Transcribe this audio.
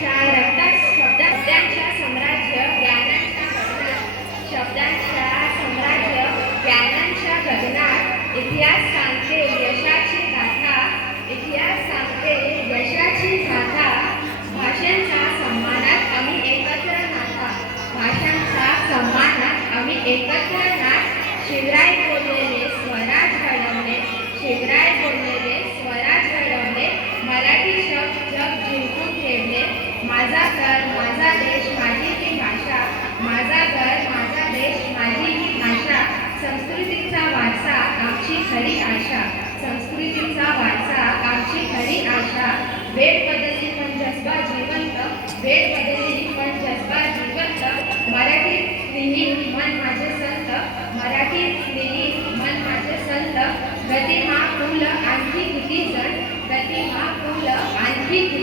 शब्दांच्या साम्राज्य ज्ञानांच्या गगनात, शब्दांच्या साम्राज्य ज्ञानांच्या गगनात इतिहास सांगते यशाची गाथा, इतिहास सांगते यशाची गाथा. भाषांच्या सन्मानात आम्ही एकत्र नाथा, भाषांच्या सन्मानात आम्ही एकत्र नाथ. शिवराय बोललेले स्वराज घडवले, शिवराय बोललेले स्वराज घडवले. मराठी शब्द जग जिंकून ठेवले. माझा घर माझा देश माझी ही भाषा, माझा घर माझा देश माझी ही भाषा. संस्कृतीचा वारसा आमची खरी आशा, संस्कृतीचा वारसा आमची खरी आशा. वेळ बदलली पण जज्बा जिवंत, वेळ बदलली पण जज्बा जिवंत. मराठीत लिहिली मन माझे संत, मराठीत लिहिली मन माझे संत. गतिमा फुलं आणखी किती जण, गतिमा फुलं आणखी